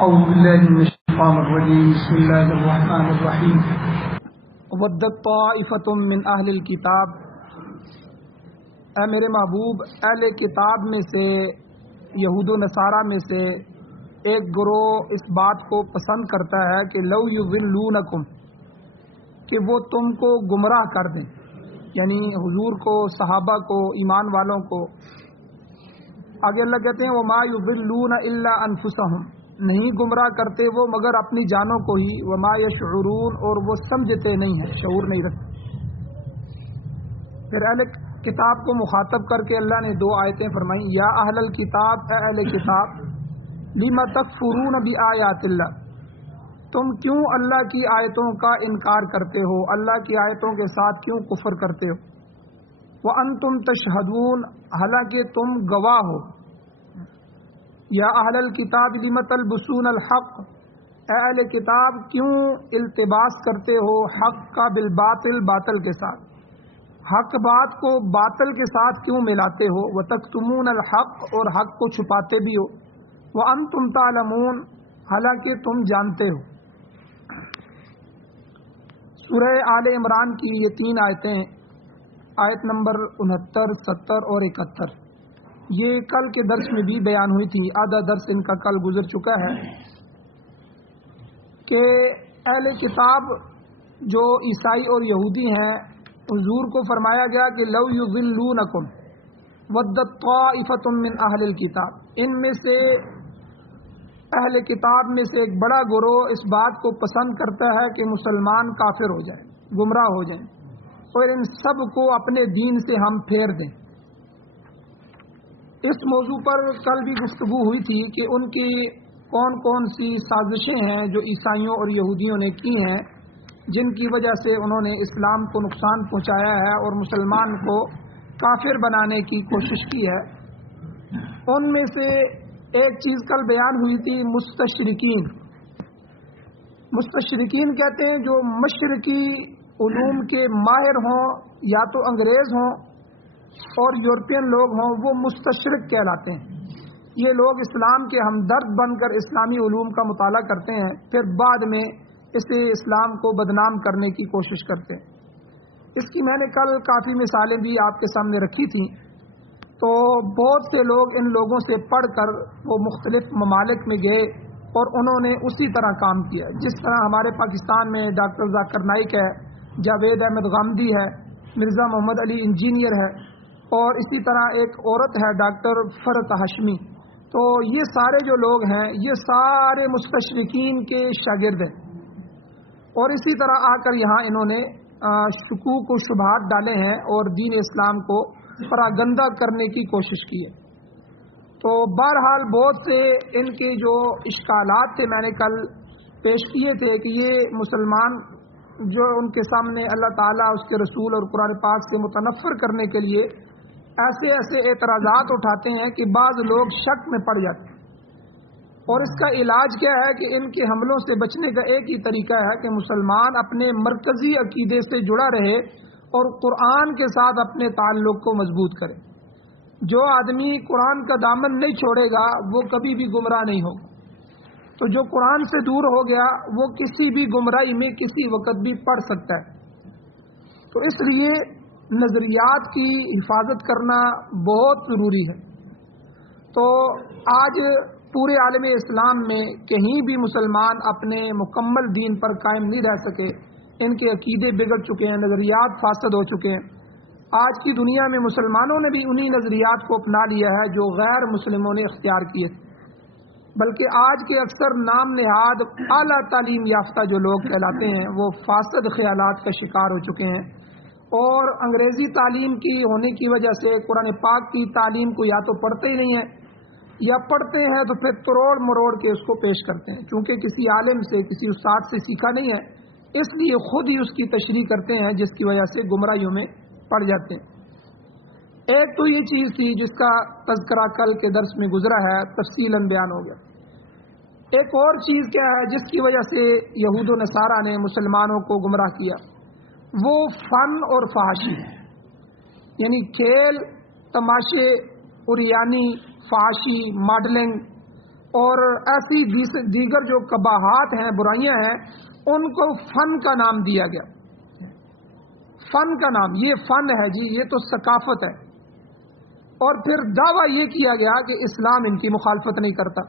أعوذ بالله من الشيطان الرجيم بسم الله الرحمن الرحيم ودت طائفة من أهل الكتاب اے میرے محبوب اہل کتاب میں سے یہود و نصارہ میں سے ایک گروہ اس بات کو پسند کرتا ہے کہ لو یضلونکم کہ وہ تم کو گمراہ کر دیں، یعنی حضور کو، صحابہ کو، ایمان والوں کو۔ آگے اللہ کہتے ہیں وما یضلون الا انفسهم، نہیں گمراہ کرتے وہ مگر اپنی جانوں کو ہی، وما یشعرون اور وہ سمجھتے نہیں ہیں، شعور نہیں رکھتے۔ پھر اہل کتاب کو مخاطب کر کے اللہ نے دو آیتیں فرمائیں، یا اہل الکتاب، اے اہل کتاب، لم تکفرون بآیات اللہ، تم کیوں اللہ کی آیتوں کا انکار کرتے ہو، اللہ کی آیتوں کے ساتھ کیوں کفر کرتے ہو، وانتم تشہدون، حالانکہ تم گواہ ہو۔ یا اہل الکتاب لم تلبسون الحق، اے اہل کتاب کیوں التباس کرتے ہو حق کا بالباطل، باطل کے ساتھ، حق بات کو باطل کے ساتھ کیوں ملاتے ہو، وتکتمون الحق اور حق کو چھپاتے بھی ہو، وانتم تعلمون حالانکہ تم جانتے ہو۔ سورہ آل عمران کی یہ 3 آیتیں، آیت نمبر 69، 70 اور 71، یہ کل کے درس میں بھی بیان ہوئی تھی، آدھا درس ان کا کل گزر چکا ہے، کہ اہل کتاب جو عیسائی اور یہودی ہیں، حضور کو فرمایا گیا کہ لو یضلونکم ودت طائفۃ من اہل الکتاب، ان میں سے اہل کتاب میں سے ایک بڑا گروہ اس بات کو پسند کرتا ہے کہ مسلمان کافر ہو جائیں، گمراہ ہو جائیں، اور ان سب کو اپنے دین سے ہم پھیر دیں۔ اس موضوع پر کل بھی گفتگو ہوئی تھی کہ ان کی کون کون سی سازشیں ہیں جو عیسائیوں اور یہودیوں نے کی ہیں، جن کی وجہ سے انہوں نے اسلام کو نقصان پہنچایا ہے اور مسلمان کو کافر بنانے کی کوشش کی ہے۔ ان میں سے ایک چیز کل بیان ہوئی تھی، مستشرقین۔ مستشرقین کہتے ہیں جو مشرقی علوم کے ماہر ہوں، یا تو انگریز ہوں اور یورپین لوگ ہوں، وہ مستشرق کہلاتے ہیں۔ یہ لوگ اسلام کے ہمدرد بن کر اسلامی علوم کا مطالعہ کرتے ہیں، پھر بعد میں اسے اسلام کو بدنام کرنے کی کوشش کرتے ہیں۔ اس کی میں نے کل کافی مثالیں بھی آپ کے سامنے رکھی تھیں۔ تو بہت سے لوگ ان لوگوں سے پڑھ کر وہ مختلف ممالک میں گئے اور انہوں نے اسی طرح کام کیا، جس طرح ہمارے پاکستان میں ڈاکٹر ذاکر نائک ہے، جاوید احمد غامدی ہے، مرزا محمد علی انجینئر ہے، اور اسی طرح ایک عورت ہے ڈاکٹر فرت ہاشمی۔ تو یہ سارے جو لوگ ہیں یہ سارے مستشرقین کے شاگرد ہیں، اور اسی طرح آ کر یہاں انہوں نے شکوک و شبہات ڈالے ہیں اور دین اسلام کو پراگندہ کرنے کی کوشش کی ہے۔ تو بہرحال بہت سے ان کے جو اشکالات تھے میں نے کل پیش کیے تھے کہ یہ مسلمان جو ان کے سامنے اللہ تعالیٰ، اس کے رسول اور قرآن پاک سے متنفر کرنے کے لیے ایسے ایسے اعتراضات اٹھاتے ہیں کہ بعض لوگ شک میں پڑ جاتے ہیں، اور اس کا علاج کیا ہے کہ ان کے حملوں سے بچنے کا ایک ہی طریقہ ہے کہ مسلمان اپنے مرکزی عقیدے سے جڑا رہے اور قرآن کے ساتھ اپنے تعلق کو مضبوط کرے۔ جو آدمی قرآن کا دامن نہیں چھوڑے گا وہ کبھی بھی گمراہ نہیں ہوگا۔ تو جو قرآن سے دور ہو گیا وہ کسی بھی گمراہی میں کسی وقت بھی پڑ سکتا ہے۔ تو اس لیے نظریات کی حفاظت کرنا بہت ضروری ہے۔ تو آج پورے عالم اسلام میں کہیں بھی مسلمان اپنے مکمل دین پر قائم نہیں رہ سکے، ان کے عقیدے بگڑ چکے ہیں، نظریات فاسد ہو چکے ہیں۔ آج کی دنیا میں مسلمانوں نے بھی انہی نظریات کو اپنا لیا ہے جو غیر مسلموں نے اختیار کیے تھے، بلکہ آج کے اکثر نام نہاد اعلیٰ تعلیم یافتہ جو لوگ کہلاتے ہیں وہ فاسد خیالات کا شکار ہو چکے ہیں، اور انگریزی تعلیم کی ہونے کی وجہ سے قرآن پاک کی تعلیم کو یا تو پڑھتے ہی نہیں ہیں، یا پڑھتے ہیں تو پھر تروڑ مروڑ کے اس کو پیش کرتے ہیں، چونکہ کسی عالم سے، کسی استاد سے سیکھا نہیں ہے، اس لیے خود ہی اس کی تشریح کرتے ہیں، جس کی وجہ سے گمراہیوں میں پڑ جاتے ہیں۔ ایک تو یہ چیز تھی جس کا تذکرہ کل کے درس میں گزرا ہے، تفصیلاً بیان ہو گیا۔ ایک اور چیز کیا ہے جس کی وجہ سے یہود و نصارہ نے مسلمانوں کو گمراہ کیا، وہ فن اور فحاشی، یعنی کھیل، تماشے، اریانی، فحاشی، ماڈلنگ، اور ایسی دیگر جو قباحات ہیں، برائیاں ہیں، ان کو فن کا نام دیا گیا. فن کا نام، یہ فن ہے جی، یہ تو ثقافت ہے. اور پھر دعویٰ یہ کیا گیا کہ اسلام ان کی مخالفت نہیں کرتا.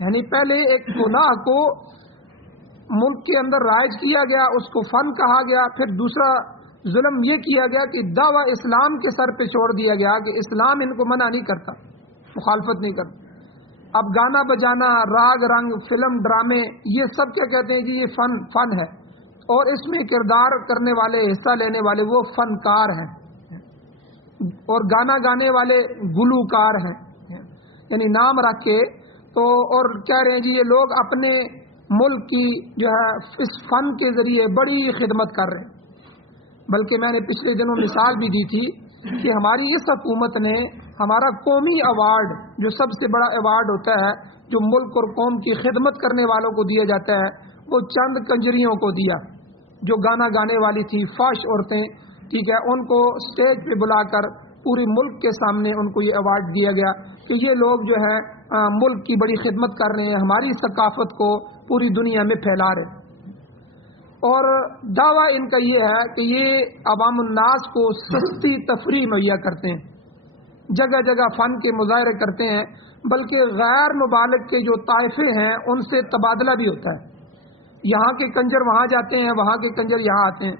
یعنی پہلے ایک گناہ کو ملک کے اندر رائج کیا گیا، اس کو فن کہا گیا. پھر دوسرا ظلم یہ کیا گیا کہ دعویٰ اسلام کے سر پہ چھوڑ دیا گیا کہ اسلام ان کو منع نہیں کرتا، مخالفت نہیں کرتا. اب گانا بجانا، راگ رنگ، فلم، ڈرامے، یہ سب کیا کہتے ہیں کہ یہ فن ہے، اور اس میں کردار کرنے والے، حصہ لینے والے وہ فنکار ہیں، اور گانا گانے والے گلوکار ہیں. یعنی نام رکھ کے تو، اور کہہ رہے ہیں جی یہ لوگ اپنے ملک کی جو ہے اس فن کے ذریعے بڑی خدمت کر رہے ہیں. بلکہ میں نے پچھلے دنوں مثال بھی دی تھی کہ ہماری اس حکومت نے ہمارا قومی ایوارڈ، جو سب سے بڑا ایوارڈ ہوتا ہے جو ملک اور قوم کی خدمت کرنے والوں کو دیا جاتا ہے، وہ چند کنجریوں کو دیا جو گانا گانے والی تھی، فحش عورتیں، ٹھیک ہے، ان کو سٹیج پہ بلا کر پوری ملک کے سامنے ان کو یہ ایوارڈ دیا گیا کہ یہ لوگ جو ہے ملک کی بڑی خدمت کر رہے ہیں، ہماری ثقافت کو پوری دنیا میں پھیلا رہے ہیں. اور دعویٰ ان کا یہ ہے کہ یہ عوام الناس کو سستی تفریح مہیا کرتے ہیں، جگہ جگہ فن کے مظاہرے کرتے ہیں، بلکہ غیر مبالغ کے جو طائفے ہیں ان سے تبادلہ بھی ہوتا ہے. یہاں کے کنجر وہاں جاتے ہیں، وہاں کے کنجر یہاں آتے ہیں.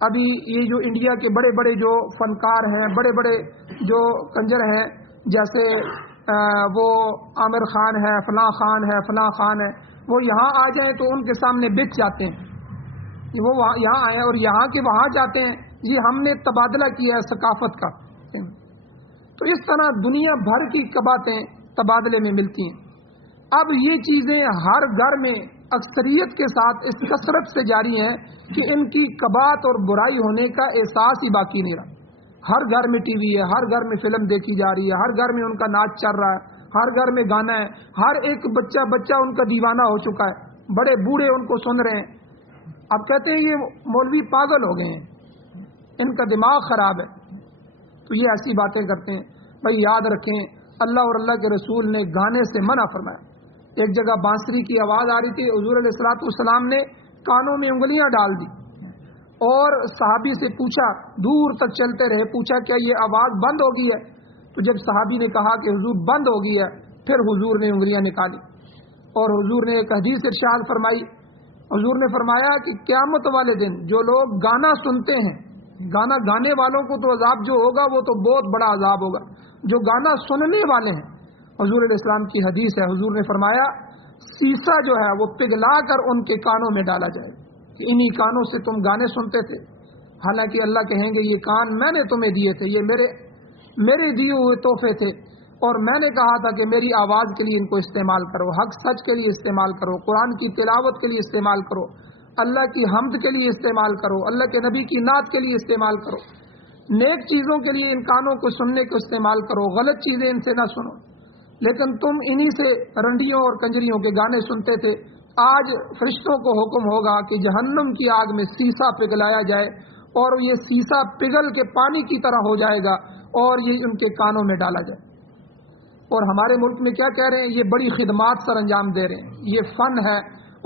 ابھی یہ جو انڈیا کے بڑے بڑے جو فنکار ہیں، بڑے بڑے جو کنجر ہیں، جیسے وہ عامر خان ہے، فلاں خان ہے، فلاں خان ہے، وہ یہاں آ جائیں تو ان کے سامنے بک جاتے ہیں. وہ یہاں آئے اور یہاں کے وہاں جاتے ہیں، یہ ہم نے تبادلہ کیا ہے ثقافت کا. تو اس طرح دنیا بھر کی قباحتیں تبادلے میں ملتی ہیں. اب یہ چیزیں ہر گھر میں اکثریت کے ساتھ اس کثرت سے جاری ہیں کہ ان کی قباحت اور برائی ہونے کا احساس ہی باقی نہیں رہا. ہر گھر میں ٹی وی ہے، ہر گھر میں فلم دیکھی جا رہی ہے، ہر گھر میں ان کا ناچ چل رہا ہے، ہر گھر میں گانا ہے، ہر ایک بچہ ان کا دیوانہ ہو چکا ہے، بڑے بوڑھے ان کو سن رہے ہیں. اب کہتے ہیں یہ مولوی پاگل ہو گئے ہیں، ان کا دماغ خراب ہے. تو یہ ایسی باتیں کرتے ہیں. بھائی یاد رکھیں، اللہ اور اللہ کے رسول نے گانے سے منع فرمایا. ایک جگہ بانسری کی آواز آ رہی تھی، حضور علیہ الصلوۃ والسلام نے کانوں میں انگلیاں ڈال دی اور صحابی سے پوچھا، دور تک چلتے رہے، پوچھا کیا یہ آواز بند ہو گئی ہے؟ تو جب صحابی نے کہا کہ حضور بند ہو گئی ہے، پھر حضور نے انگلیاں نکالی اور حضور نے ایک حدیث ارشاد فرمائی. حضور نے فرمایا کہ قیامت والے دن جو لوگ گانا سنتے ہیں، گانا گانے والوں کو تو عذاب جو ہوگا وہ تو بہت بڑا عذاب ہوگا، جو گانا سننے والے ہیں، حضور علیہ السلام کی حدیث ہے، حضور نے فرمایا سیسا جو ہے وہ پگھلا کر ان کے کانوں میں ڈالا جائے کہ انہی کانوں سے تم گانے سنتے تھے. حالانکہ اللہ کہیں گے یہ کان میں نے تمہیں دیے تھے، یہ میرے دیے ہوئے تحفے تھے، اور میں نے کہا تھا کہ میری آواز کے لیے ان کو استعمال کرو، حق سچ کے لیے استعمال کرو، قرآن کی تلاوت کے لیے استعمال کرو، اللہ کی حمد کے لیے استعمال کرو، اللہ کے نبی کی نعت کے لیے استعمال کرو، نیک چیزوں کے لیے ان کانوں کو سننے کو استعمال کرو، غلط چیزیں ان سے نہ سنو. لیکن تم انہی سے رنڈیوں اور کنجریوں کے گانے سنتے تھے. آج فرشتوں کو حکم ہوگا کہ جہنم کی آگ میں سیسا پگھلایا جائے، اور یہ سیسا پگھل کے پانی کی طرح ہو جائے گا اور یہ ان کے کانوں میں ڈالا جائے. اور ہمارے ملک میں کیا کہہ رہے ہیں؟ یہ بڑی خدمات سر انجام دے رہے ہیں، یہ فن ہے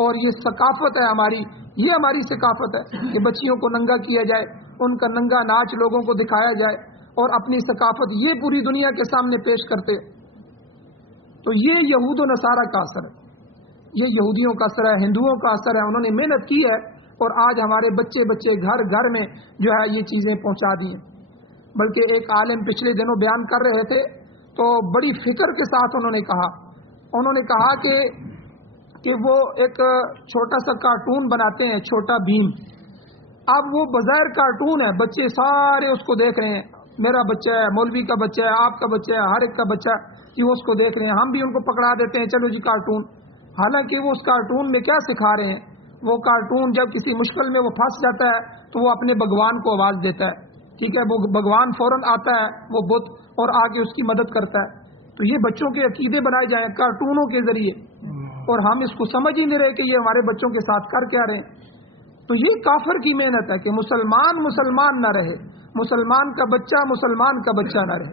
اور یہ ثقافت ہے ہماری، یہ ہماری ثقافت ہے کہ بچیوں کو ننگا کیا جائے، ان کا ننگا ناچ لوگوں کو دکھایا جائے اور اپنی ثقافت یہ پوری دنیا کے سامنے پیش کرتے. تو یہ یہود و نصارہ کا اثر ہے، یہ یہودیوں کا اثر ہے، ہندوؤں کا اثر ہے. انہوں نے محنت کی ہے اور آج ہمارے بچے گھر گھر میں جو ہے یہ چیزیں پہنچا دی ہیں. بلکہ ایک عالم پچھلے دنوں بیان کر رہے تھے تو بڑی فکر کے ساتھ انہوں نے کہا کہ وہ ایک چھوٹا سا کارٹون بناتے ہیں، چھوٹا بھیم. اب وہ بظاہر کارٹون ہے، بچے سارے اس کو دیکھ رہے ہیں، میرا بچہ ہے، مولوی کا بچہ ہے، آپ کا بچہ ہے، ہر ایک کا بچہ کہ وہ اس کو دیکھ رہے ہیں. ہم بھی ان کو پکڑا دیتے ہیں، چلو جی کارٹون. حالانکہ وہ اس کارٹون میں کیا سکھا رہے ہیں؟ وہ کارٹون جب کسی مشکل میں وہ پھنس جاتا ہے تو وہ اپنے بھگوان کو آواز دیتا ہے، ٹھیک ہے، وہ بھگوان فوراً آتا ہے، وہ بت، اور آ کے اس کی مدد کرتا ہے. تو یہ بچوں کے عقیدے بنائے جائیں کارٹونوں کے ذریعے، اور ہم اس کو سمجھ ہی نہیں رہے کہ یہ ہمارے بچوں کے ساتھ کر کیا رہے ہیں. تو یہ کافر کی محنت ہے کہ مسلمان نہ رہے، مسلمان کا بچہ نہ رہے.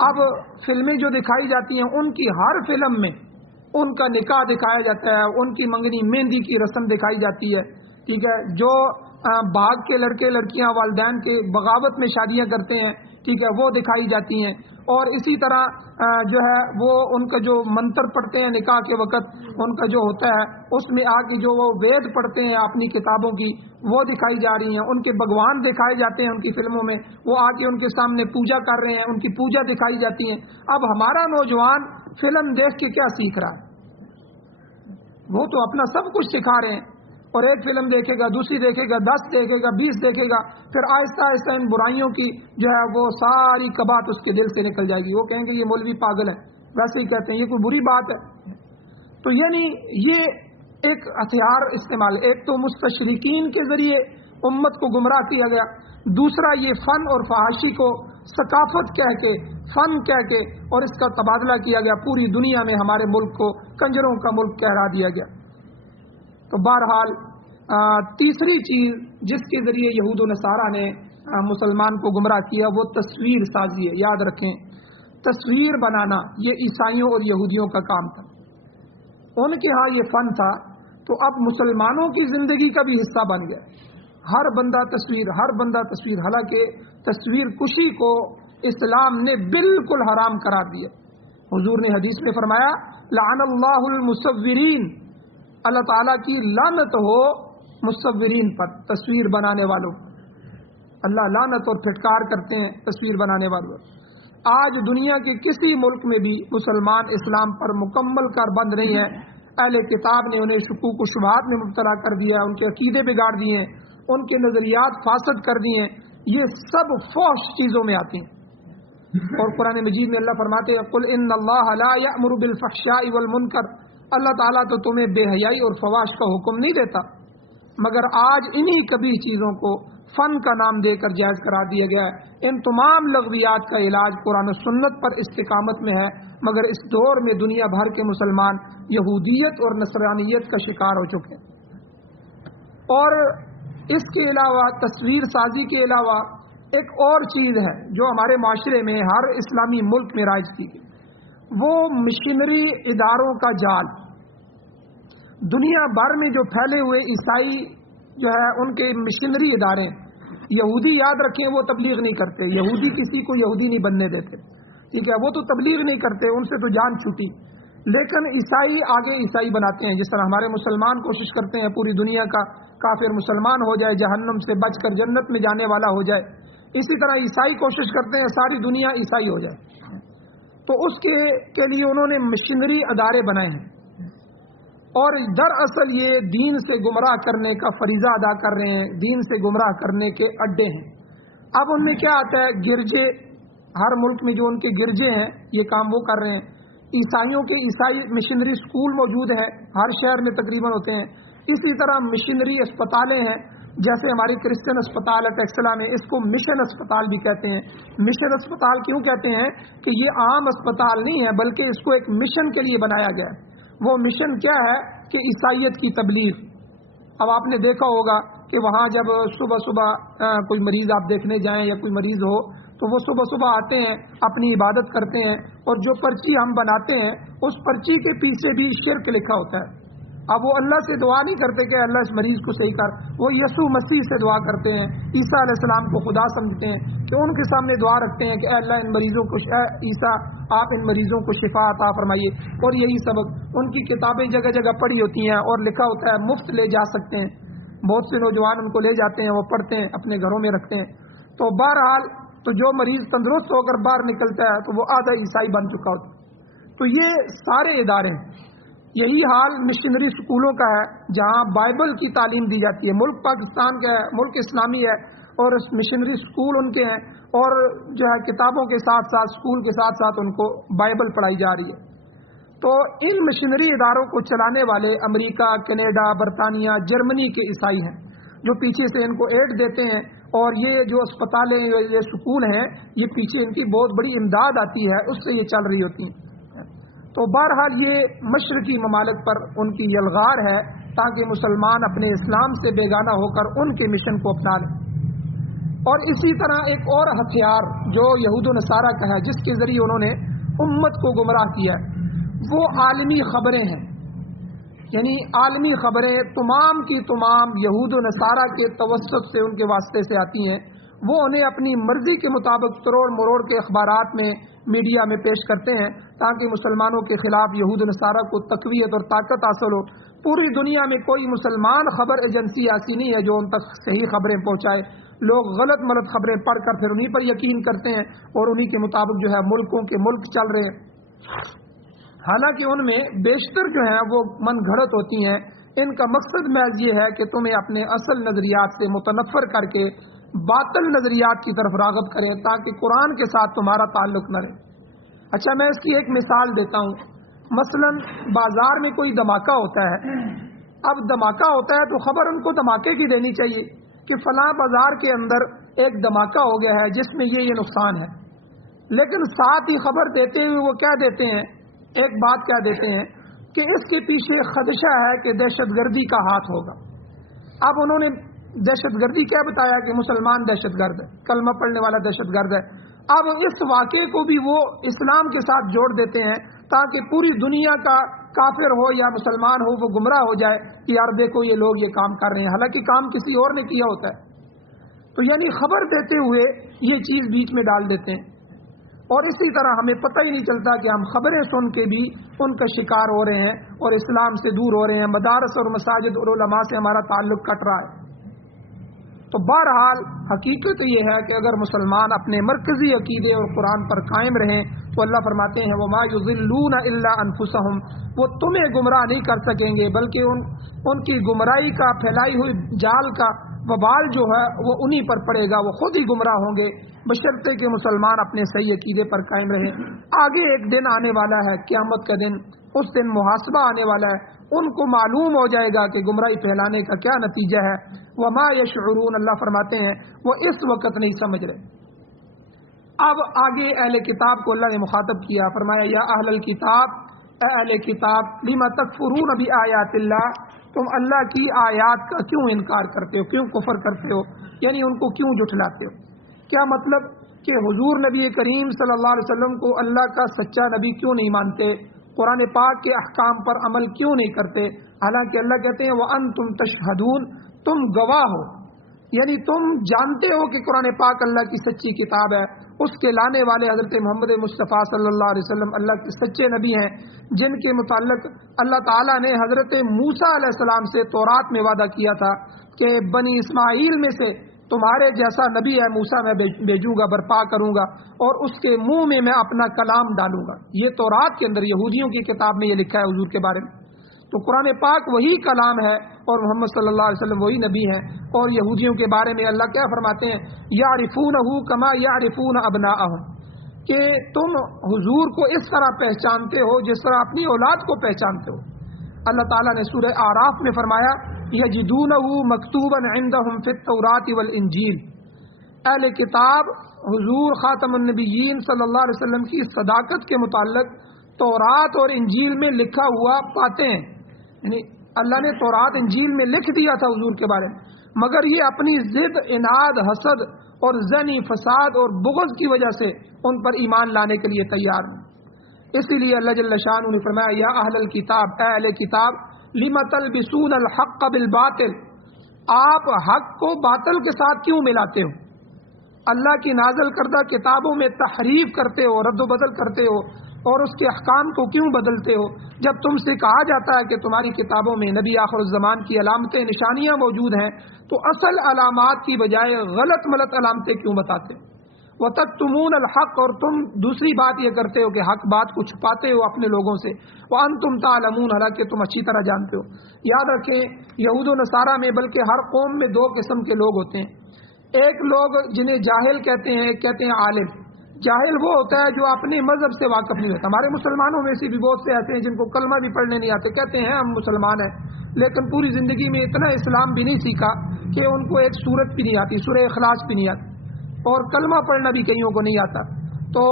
اب فلمیں جو دکھائی جاتی ہیں ان کی ہر فلم میں ان کا نکاح دکھایا جاتا ہے، ان کی منگنی مہندی کی رسم دکھائی جاتی ہے، ٹھیک ہے، جو باغ کے لڑکے لڑکیاں والدین کے بغاوت میں شادیاں کرتے ہیں، ٹھیک ہے، وہ دکھائی جاتی ہیں، اور اسی طرح جو ہے وہ ان کا جو منتر پڑھتے ہیں نکاح کے وقت، ان کا جو ہوتا ہے اس میں آ کے جو وہ وید پڑھتے ہیں اپنی کتابوں کی، وہ دکھائی جا رہی ہیں، ان کے بھگوان دکھائے جاتے ہیں ان کی فلموں میں، وہ آ کے ان کے سامنے پوجا کر رہے ہیں، ان کی پوجا دکھائی جاتی ہے۔ اب ہمارا نوجوان فلم دیکھ کے کیا سیکھ رہا ہے؟ وہ تو اپنا سب کچھ سکھا رہے ہیں، اور ایک فلم دیکھے گا، دوسری دیکھے گا، 10 دیکھے گا، 20 دیکھے گا، پھر آہستہ آہستہ ان برائیوں کی جو ہے وہ ساری کباط اس کے دل سے نکل جائے گی، وہ کہیں گے یہ مولوی پاگل ہے، ویسے ہی کہتے ہیں یہ کوئی بری بات ہے۔ تو یعنی یہ ایک ہتھیار استعمال، ایک تو مستشرقین کے ذریعے امت کو گمراہ کیا گیا، دوسرا یہ فن اور فحاشی کو ثقافت کہہ کے، فن کہہ کے، اور اس کا تبادلہ کیا گیا، پوری دنیا میں ہمارے ملک کو کنجروں کا ملک کہلا دیا گیا۔ تو بہرحال تیسری چیز جس کے ذریعے یہود و نصارہ نے مسلمان کو گمراہ کیا وہ تصویر سازی ہے۔ یاد رکھیں، تصویر بنانا یہ عیسائیوں اور یہودیوں کا کام تھا، ان کے ہاں یہ فن تھا، تو اب مسلمانوں کی زندگی کا بھی حصہ بن گیا، ہر بندہ تصویر، ہر بندہ تصویر، حالانکہ تصویر کشی کو اسلام نے بالکل حرام قرار دیا۔ حضور نے حدیث میں فرمایا لعن اللہ المصورین، اللہ تعالیٰ کی لعنت ہو مصورین پر، تصویر بنانے والوں، اللہ لعنت اور پھٹکار کرتے ہیں تصویر بنانے والوں۔ آج دنیا کے کسی ملک میں بھی مسلمان اسلام پر مکمل کار بند نہیں ہے، اہل کتاب نے انہیں شکوک و شبہات میں مبتلا کر دیا، ان کے عقیدے بگاڑ دیے، ان کے نظریات فاسد کر دیے، یہ سب فحش چیزوں میں آتی ہیں۔ اور قرآن مجید میں اللہ فرماتے ہیں قل ان اللہ لا یأمر بالفحشاء والمنکر، اللہ تعالیٰ تو تمہیں بے حیائی اور فواش کا حکم نہیں دیتا، مگر آج انہی کبھی چیزوں کو فن کا نام دے کر جائز قرار دیا گیا ہے۔ ان تمام لغویات کا علاج قرآن و سنت پر استقامت میں ہے، مگر اس دور میں دنیا بھر کے مسلمان یہودیت اور نصرانیت کا شکار ہو چکے ہیں۔ اور اس کے علاوہ تصویر سازی کے علاوہ ایک اور چیز ہے جو ہمارے معاشرے میں ہر اسلامی ملک میں رائج کی گئی، وہ مشنری اداروں کا جال۔ دنیا بھر میں جو پھیلے ہوئے عیسائی جو ہے ان کے مشنری ادارے، یہودی یاد رکھیں وہ تبلیغ نہیں کرتے، یہودی کسی کو یہودی نہیں بننے دیتے، ٹھیک ہے، وہ تو تبلیغ نہیں کرتے، ان سے تو جان چھوٹی، لیکن عیسائی آگے عیسائی بناتے ہیں۔ جس طرح ہمارے مسلمان کوشش کرتے ہیں پوری دنیا کا کافر مسلمان ہو جائے، جہنم سے بچ کر جنت میں جانے والا ہو جائے، اسی طرح عیسائی کوشش کرتے ہیں ساری دنیا عیسائی ہو جائے۔ تو اس کے لیے انہوں نے مشنری ادارے بنائے ہیں، اور دراصل یہ دین سے گمراہ کرنے کا فریضہ ادا کر رہے ہیں، دین سے گمراہ کرنے کے اڈے ہیں۔ اب ان میں کیا آتا ہے، گرجے، ہر ملک میں جو ان کے گرجے ہیں یہ کام وہ کر رہے ہیں۔ عیسائیوں کے عیسائی مشنری اسکول موجود ہیں، ہر شہر میں تقریباً ہوتے ہیں۔ اسی طرح مشنری اسپتالیں ہیں، جیسے ہماری کرسچن اسپتال ہے ٹیکسلا میں، اس کو مشن اسپتال بھی کہتے ہیں۔ مشن اسپتال کیوں کہتے ہیں کہ یہ عام اسپتال نہیں ہے، بلکہ اس کو ایک مشن کے لیے بنایا گیا ہے۔ وہ مشن کیا ہے کہ عیسائیت کی تبلیغ۔ اب آپ نے دیکھا ہوگا کہ وہاں جب صبح صبح کوئی مریض آپ دیکھنے جائیں یا کوئی مریض ہو تو وہ صبح صبح آتے ہیں، اپنی عبادت کرتے ہیں، اور جو پرچی ہم بناتے ہیں اس پرچی کے پیچھے بھی شرک لکھا ہوتا ہے۔ اب وہ اللہ سے دعا نہیں کرتے کہ اللہ اس مریض کو صحیح کر، وہ یسوع مسیح سے دعا کرتے ہیں، عیسیٰ علیہ السلام کو خدا سمجھتے ہیں، کہ ان کے سامنے دعا رکھتے ہیں کہ اے اللہ ان مریضوں کو، اے عیسیٰ آپ ان مریضوں کو شفا عطا فرمائیے۔ اور یہی سبق ان کی کتابیں جگہ جگہ پڑھی ہوتی ہیں اور لکھا ہوتا ہے، مفت لے جا سکتے ہیں، بہت سے نوجوان ان کو لے جاتے ہیں، وہ پڑھتے ہیں، اپنے گھروں میں رکھتے ہیں۔ تو بہرحال تو جو مریض تندرست ہو کر باہر نکلتا ہے تو وہ آدھا عیسائی بن چکا ہوتا ہے۔ تو یہ سارے ادارے ہیں۔ یہی حال مشنری اسکولوں کا ہے، جہاں بائبل کی تعلیم دی جاتی ہے۔ ملک پاکستان کا ہے، ملک اسلامی ہے، اور مشنری اسکول ان کے ہیں، اور جو ہے کتابوں کے ساتھ ساتھ اسکول کے ساتھ ساتھ ان کو بائبل پڑھائی جا رہی ہے۔ تو ان مشنری اداروں کو چلانے والے امریکہ، کینیڈا، برطانیہ، جرمنی کے عیسائی ہیں، جو پیچھے سے ان کو ایڈ دیتے ہیں، اور یہ جو اسپتالیں، یہ سکول ہیں، یہ پیچھے ان کی بہت بڑی امداد آتی ہے، اس سے یہ چل رہی ہوتی ہیں۔ تو بہرحال یہ مشرقی ممالک پر ان کی یلغار ہے، تاکہ مسلمان اپنے اسلام سے بیگانہ ہو کر ان کے مشن کو اپنا لیں۔ اور اسی طرح ایک اور ہتھیار جو یہود و نصارہ کا ہے جس کے ذریعے انہوں نے امت کو گمراہ کیا ہے، وہ عالمی خبریں ہیں. یعنی عالمی خبریں تمام کی تمام یہود و نصارہ کے توسط سے، ان کے واسطے سے آتی ہیں. وہ انہیں اپنی مرضی کے مطابق تروڑ مروڑ کے اخبارات میں، میڈیا میں پیش کرتے ہیں تاکہ مسلمانوں کے خلاف یہود و نصارہ کو تقویت اور طاقت حاصل ہو. پوری دنیا میں کوئی مسلمان خبر ایجنسی ایسی نہیں ہے جو ان تک صحیح خبریں پہنچائے. لوگ غلط ملت خبریں پڑھ کر پھر انہی پر یقین کرتے ہیں اور انہی کے مطابق جو ہے ملکوں کے ملک چل رہے ہیں. حالانکہ ان میں بیشتر جو ہیں وہ من گھڑت ہوتی ہیں. ان کا مقصد محض یہ ہے کہ تمہیں اپنے اصل نظریات سے متنفر کر کے باطل نظریات کی طرف راغب کریں تاکہ قرآن کے ساتھ تمہارا تعلق نہ رہے. اچھا، میں اس کی ایک مثال دیتا ہوں. مثلا بازار میں کوئی دھماکہ ہوتا ہے. اب دھماکہ ہوتا ہے تو خبر ان کو دھماکے کی دینی چاہیے کہ فلاں بازار کے اندر ایک دھماکہ ہو گیا ہے جس میں یہ نقصان ہے. لیکن ساتھ ہی خبر دیتے ہوئے وہ کیا دیتے ہیں، ایک بات کیا دیتے ہیں کہ اس کے پیچھے خدشہ ہے کہ دہشت گردی کا ہاتھ ہوگا. اب انہوں نے دہشت گردی کیا بتایا کہ مسلمان دہشت گرد ہے، کلمہ پڑھنے والا دہشت گرد ہے. اب اس واقعے کو بھی وہ اسلام کے ساتھ جوڑ دیتے ہیں تاکہ پوری دنیا کا کافر ہو یا مسلمان ہو وہ گمراہ ہو جائے کہ یار دیکھو یہ لوگ یہ کام کر رہے ہیں، حالانکہ کام کسی اور نے کیا ہوتا ہے. تو یعنی خبر دیتے ہوئے یہ چیز بیچ میں ڈال دیتے ہیں. اور اسی طرح ہمیں پتہ ہی نہیں چلتا کہ ہم خبریں سن کے بھی ان کا شکار ہو رہے ہیں اور اسلام سے دور ہو رہے ہیں. مدارس اور مساجد اور علماء سے ہمارا تعلق کٹ رہا ہے. تو بہرحال حقیقت یہ ہے کہ اگر مسلمان اپنے مرکزی عقیدے اور قرآن پر قائم رہیں تو اللہ فرماتے ہیں وَمَا يُضِلُّونَ إِلَّا أَنفُسَهُمْ، وہ تمہیں گمراہ نہیں کر سکیں گے بلکہ ان کی گمراہی کا پھیلائی ہوئی جال کا وبال جو ہے وہ انہی پر پڑے گا، وہ خود ہی گمراہ ہوں گے بشرطے کہ مسلمان اپنے صحیح عقیدے پر قائم رہیں. آگے ایک دن آنے والا ہے، قیامت کا دن، اس دن محاسبہ آنے والا ہے. ان کو معلوم ہو جائے گا کہ گمراہی پھیلانے کا کیا نتیجہ ہے. وما یشعرون، اللہ فرماتے ہیں وہ اس وقت نہیں سمجھ رہے. اب آگے اہل کتاب کو اللہ نے مخاطب کیا، فرمایا یا اہل الکتاب، اے اہل کتاب لما تکفرون بآیات اللہ، تم اللہ کی آیات کا کیوں انکار کرتے ہو، کیوں کفر کرتے ہو، یعنی ان کو کیوں جھٹلاتے ہو. کیا مطلب کہ حضور نبی کریم صلی اللہ علیہ وسلم کو اللہ کا سچا نبی کیوں نہیں مانتے، قرآن پاک کے احکام پر عمل کیوں نہیں کرتے، حالانکہ اللہ کہتے ہیں وَأَنْتُمْ تَشْهَدُونَ، تم گواہ ہو، یعنی تم جانتے ہو کہ قرآن پاک اللہ کی سچی کتاب ہے، اس کے لانے والے حضرت محمد مصطفیٰ صلی اللہ علیہ وسلم اللہ کے سچے نبی ہیں جن کے متعلق اللہ تعالیٰ نے حضرت موسیٰ علیہ السلام سے تورات میں وعدہ کیا تھا کہ بنی اسماعیل میں سے تمہارے جیسا نبی ہے موسیٰ میں بھیجوں گا، برپا کروں گا اور اس کے منہ میں میں اپنا کلام ڈالوں گا. یہ تورات کے اندر یہودیوں کی کتاب میں یہ لکھا ہے حضور کے بارے میں. تو قرآن پاک وہی کلام ہے اور محمد صلی اللہ علیہ وسلم وہی نبی ہیں. اور یہودیوں کے بارے میں اللہ کیا فرماتے ہیں یعرفونہ کما یعرفون ابناءہم، کہ تم حضور کو اس طرح پہچانتے ہو جس طرح اپنی اولاد کو پہچانتے ہو. اللہ تعالیٰ نے سورہ اعراف میں فرمایا یجدونہ مکتوبا عندہم فی التوراۃ والانجیل، اہل کتاب حضور خاتم النبیین صلی اللہ علیہ وسلم کی صداقت کے متعلق تورات اور انجیل میں لکھا ہوا پاتے ہیں. یعنی اللہ نے تورات انجیل میں لکھ دیا تھا حضور کے بارے میں، مگر یہ اپنی ضد، اناد، حسد اور ذہنی فساد اور بغض کی وجہ سے ان پر ایمان لانے کے لیے تیار ہیں. اسی لیے اللہ جل شانہ نے فرمایا یا اہل الکتاب، اے اہل کتاب لم تلبسون الحق بالباطل، آپ حق کو باطل کے ساتھ کیوں ملاتے ہو، اللہ کی نازل کردہ کتابوں میں تحریف کرتے ہو، رد و بدل کرتے ہو اور اس کے احکام کو کیوں بدلتے ہو، جب تم سے کہا جاتا ہے کہ تمہاری کتابوں میں نبی آخر الزمان کی علامتیں، نشانیاں موجود ہیں، تو اصل علامات کی بجائے غلط ملت علامتیں کیوں بتاتے ہو. وَتَكْتُمُونَ الْحَقَّ، اور تم دوسری بات یہ کرتے ہو کہ حق بات کو چھپاتے ہو اپنے لوگوں سے. وَأَنْتُمْ تَعْلَمُونَ، حالانکہ تم اچھی طرح جانتے ہو. یاد رکھیں یہود و نصارہ میں بلکہ ہر قوم میں دو قسم کے لوگ ہوتے ہیں. ایک لوگ جنہیں جاہل کہتے ہیں عالم. جاہل وہ ہوتا ہے جو اپنے مذہب سے واقف نہیں ہوتا. ہمارے مسلمانوں میں سے بھی بہت سے ایسے ہیں جن کو کلمہ بھی پڑھنے نہیں آتے، کہتے ہیں ہم مسلمان ہیں لیکن پوری زندگی میں اتنا اسلام بھی نہیں سیکھا کہ ان کو ایک سورت بھی نہیں آتی، سورہ اخلاص بھی نہیں آتی، اور کلمہ پڑھنا بھی کئیوں کو نہیں آتا. تو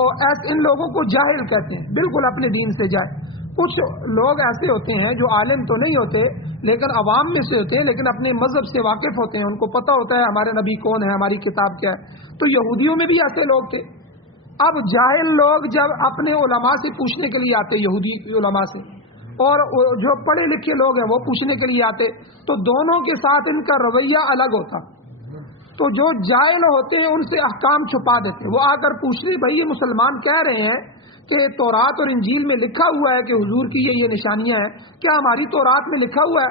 ان لوگوں کو جاہل کہتے ہیں، بالکل اپنے دین سے جائے. کچھ لوگ ایسے ہوتے ہیں جو عالم تو نہیں ہوتے لیکن عوام میں سے ہوتے ہیں، لیکن اپنے مذہب سے واقف ہوتے ہیں، ان کو پتہ ہوتا ہے ہمارے نبی کون ہے، ہماری کتاب کیا ہے. تو یہودیوں میں بھی ایسے لوگ تھے. اب جاہل لوگ جب اپنے علماء سے پوچھنے کے لیے آتے، یہودی علماء سے، اور جو پڑھے لکھے لوگ ہیں وہ پوچھنے کے لیے آتے، تو دونوں کے ساتھ ان کا رویہ الگ ہوتا. تو جو جاہل ہوتے ہیں ان سے احکام چھپا دیتے. وہ آ کر پوچھتے بھائی یہ مسلمان کہہ رہے ہیں کہ تورات اور انجیل میں لکھا ہوا ہے کہ حضور کی یہ نشانیاں ہیں، کیا ہماری تورات میں لکھا ہوا ہے؟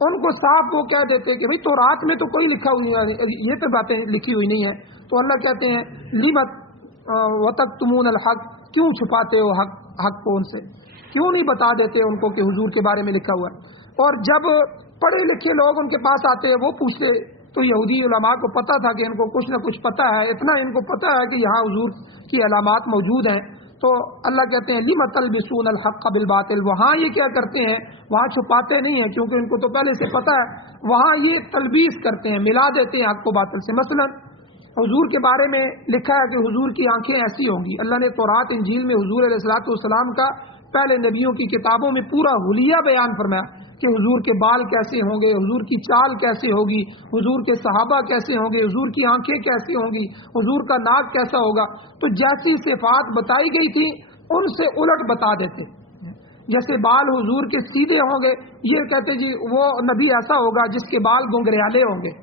ان کو صاف وہ کہہ دیتے کہ بھائی تورات میں تو کوئی لکھا ہوئی نہیں ہے، یہ تو باتیں لکھی ہوئی نہیں ہیں. تو اللہ کہتے ہیں لیمت وتکتمون الحق، کیوں چھپاتے ہو حق کو ان سے، کیوں نہیں بتا دیتے ان کو کہ حضور کے بارے میں لکھا ہوا ہے. اور جب پڑھے لکھے لوگ ان کے پاس آتے وہ پوچھتے، تو یہودی علماء کو پتہ تھا کہ ان کو کچھ نہ کچھ پتہ ہے، اتنا ان کو پتہ ہے کہ یہاں حضور کی علامات موجود ہیں. تو اللہ کہتے ہیں لم تلبسون الحق بالباطل، وہاں یہ کیا کرتے ہیں، وہاں چھپاتے نہیں ہیں کیونکہ ان کو تو پہلے سے پتہ ہے، وہاں یہ تلبیس کرتے ہیں، ملا دیتے ہیں حق کو باطل سے. مثلا حضور کے بارے میں لکھا ہے کہ حضور کی آنکھیں ایسی ہوں گی. اللہ نے تورات انجیل میں حضور علیہ الصلوۃ والسلام کا پہلے نبیوں کی کتابوں میں پورا حلیہ بیان فرمایا کہ حضور کے بال کیسے ہوں گے، حضور کی چال کیسے ہوگی، حضور کے صحابہ کیسے ہوں گے، حضور کی آنکھیں کیسی ہوں گی، حضور کا ناک کیسا ہوگا. تو جیسی صفات بتائی گئی تھی ان سے الٹ بتا دیتے. جیسے بال حضور کے سیدھے ہوں گے، یہ کہتے جی وہ نبی ایسا ہوگا جس کے بال گنگریالے ہوں گے.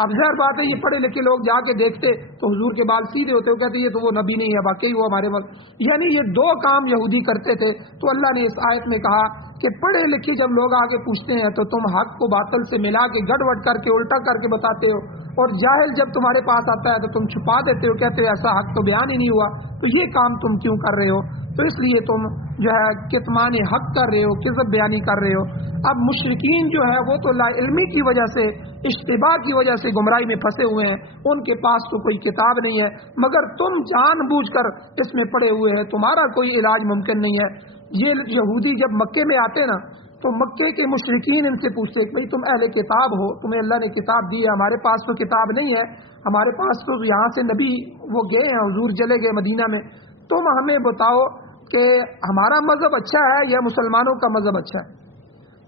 اب ظاہر بات ہے یہ پڑھے لکھے لوگ جا کے دیکھتے تو حضور کے بال سیدھے ہوتے، وہ کہتے یہ تو وہ نبی نہیں ہے، باقی وہ ہمارے بال. یعنی یہ دو کام یہودی کرتے تھے. تو اللہ نے اس آیت میں کہا کہ پڑھے لکھے جب لوگ آگے پوچھتے ہیں تو تم حق کو باطل سے ملا کے گڑبڑ کر کے الٹا کر کے بتاتے ہو، اور جاہل جب تمہارے پاس آتا ہے تو تم چھپا دیتے ہو، کہتے ہو ایسا حق تو بیان ہی نہیں ہوا. تو یہ کام تم کیوں کر رہے ہو؟ تو اس لیے تم جو ہے کتمان حق کر رہے ہو، کذب بیانی کر رہے ہو. اب مشرکین جو ہے وہ تو لا علمی کی وجہ سے، اشتباہ کی وجہ سے گمراہی میں پھنسے ہوئے ہیں، ان کے پاس تو کوئی کتاب نہیں ہے، مگر تم جان بوجھ کر اس میں پڑے ہوئے ہیں، تمہارا کوئی علاج ممکن نہیں ہے. یہ یہودی جب مکے میں آتے نا تو مکے کے مشرکین ان سے پوچھتے کہ بھئی تم اہل کتاب ہو، تمہیں اللہ نے کتاب دی ہے، ہمارے پاس تو کتاب نہیں ہے، ہمارے پاس تو یہاں سے نبی وہ گئے ہیں، حضور چلے گئے مدینہ میں، تم ہمیں بتاؤ کہ ہمارا مذہب اچھا ہے یا مسلمانوں کا مذہب اچھا ہے.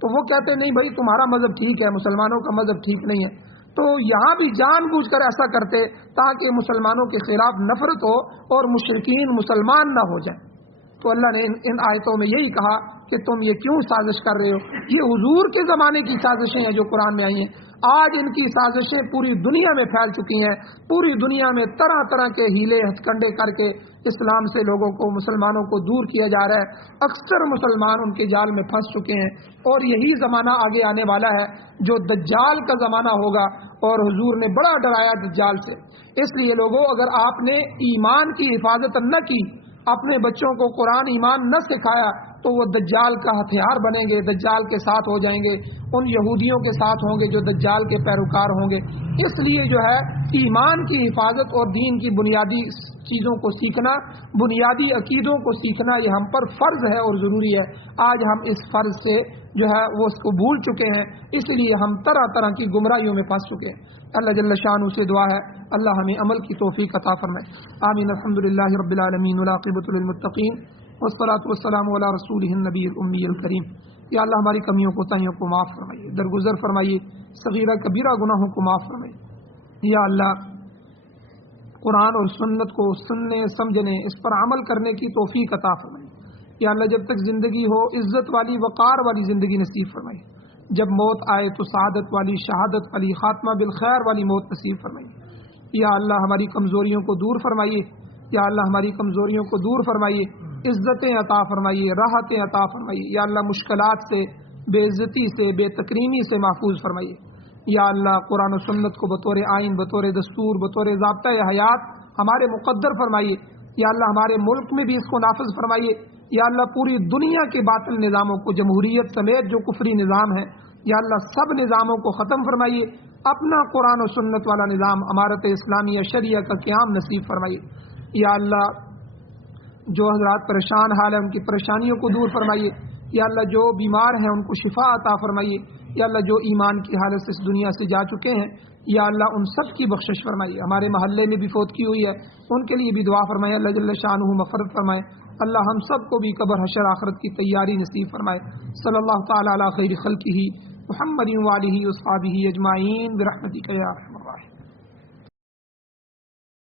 تو وہ کہتے نہیں بھائی تمہارا مذہب ٹھیک ہے، مسلمانوں کا مذہب ٹھیک نہیں ہے. تو یہاں بھی جان بوجھ کر ایسا کرتے تاکہ مسلمانوں کے خلاف نفرت ہو اور مشرکین مسلمان نہ ہو جائیں. تو اللہ نے ان آیتوں میں یہی کہا کہ تم یہ کیوں سازش کر رہے ہو. یہ حضور کے زمانے کی سازشیں ہیں جو قرآن میں آئی ہیں. آج ان کی سازشیں پوری دنیا میں پھیل چکی ہیں، پوری دنیا میں طرح طرح کے ہیلے ہتھ کنڈے کر کے اسلام سے لوگوں کو، مسلمانوں کو دور کیا جا رہا ہے. اکثر مسلمان ان کے جال میں پھنس چکے ہیں، اور یہی زمانہ آگے آنے والا ہے جو دجال کا زمانہ ہوگا، اور حضور نے بڑا ڈرایا دجال سے. اس لیے لوگوں اگر آپ نے ایمان کی حفاظت نہ کی، اپنے بچوں کو قرآن ایمان نہ سکھایا، تو وہ دجال کا ہتھیار بنیں گے، دجال کے ساتھ ہو جائیں گے، ان یہودیوں کے ساتھ ہوں گے جو دجال کے پیروکار ہوں گے. اس لیے جو ہے ایمان کی حفاظت اور دین کی بنیادی چیزوں کو سیکھنا، بنیادی عقیدوں کو سیکھنا، یہ ہم پر فرض ہے اور ضروری ہے. آج ہم اس فرض سے جو ہے وہ اس کو بھول چکے ہیں، اس لیے ہم طرح طرح کی گمراہیوں میں پھنس چکے ہیں. اللہ جل شانہ سے دعا ہے اللہ ہمیں عمل کی توفیق عطا فرمائے. آمین. الحمدللہ رب العالمین والعاقبۃ للمتقین والصلاۃ والسلام علی رسولہ النبی الامی الکریم. یا اللہ ہماری کمیوں کوتاہیوں کو معاف فرمائیے، درگزر فرمائیے، صغیرہ کبیرہ گناہوں کو معاف فرمائیے. یا اللہ قرآن اور سنت کو سننے، سمجھنے، اس پر عمل کرنے کی توفیق عطا فرمائیے. یا اللہ جب تک زندگی ہو عزت والی، وقار والی زندگی نصیب فرمائیے. جب موت آئے تو سعادت والی، شہادت والی، خاتمہ بالخیر والی موت نصیب فرمائیے. یا اللہ ہماری کمزوریوں کو دور فرمائیے. یا اللہ ہماری کمزوریوں کو دور فرمائیے، عزتیں عطا فرمائیے، راحتیں عطا فرمائیے. یا اللہ مشکلات سے، بے عزتی سے، بے تکریمی سے محفوظ فرمائیے. یا اللہ قرآن و سنت کو بطور آئین، بطور دستور، بطور ضابطۂ حیات ہمارے مقدر فرمائیے. یا اللہ ہمارے ملک میں بھی اس کو نافذ فرمائیے. یا اللہ پوری دنیا کے باطل نظاموں کو، جمہوریت سمیت جو کفری نظام ہے، یا اللہ سب نظاموں کو ختم فرمائیے. اپنا قرآن و سنت والا نظام، امارت اسلامیہ شریعہ کا قیام نصیب فرمائیے. یا اللہ جو حضرات پریشان حال ہیں ان کی پریشانیوں کو دور فرمائیے. یا اللہ جو بیمار ہیں ان کو شفا عطا فرمائیے. یا اللہ جو ایمان کی حالت سے اس دنیا سے جا چکے ہیں یا اللہ ان سب کی بخشش فرمائیے. ہمارے محلے میں بھی فوت کی ہوئی ہے ان کے لیے بھی دعا فرمائے, اللہ جل شانہ مغفرت فرمائے. اللہ ہم سب کو بھی قبر حشر آخرت کی تیاری نصیب فرمائے. صلی اللہ تعالی علی خیر خلقہ محمد و آلہ و اصحابہ اجمعین برحمتک یا